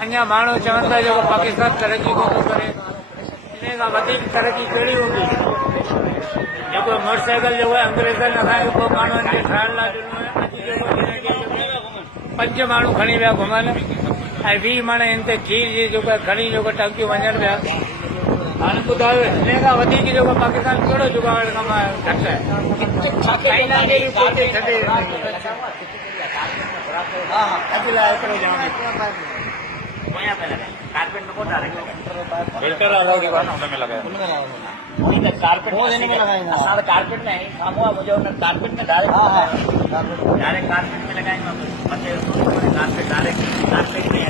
अञा माण्हू चवनि था जेको पाकिस्तान तरक़ी कोन थो करे, इन खां वधीक तरक़ी कहिड़ी हूंदी? जेको मोटरसाइकिल जेको आहे अंग्रेज़नि असांखे को माण्हुनि खे ठाहिण लाइ ॾिनो आहे, अॼु जेको 5 माण्हू खणी विया घुमनि ऐं 20 माण्हू हिन ते खीर जी जेको खणी जेको टंकियूं वञनि पिया। हाणे ॿुधायो हिन खां वधीक जेको पाकिस्तान कहिड़ो जुगाड़ कमु आहे? घटि आहे। चाइना खे बि पोइ छॾे अॼु लाइ हिकिड़ो जाम कारपेट में कोन डालेंगे, फिल्टर अलग ही बात उनमें लगाया, उन्हीं का कारपेट में लगाएंगे। असां कारपेट में साम्हूं आहे मुंहिंजो, उन कारपेट में डायरेक्ट कारपेट में लगाएंगे, कारपेट डायरेक्ट कारपेट में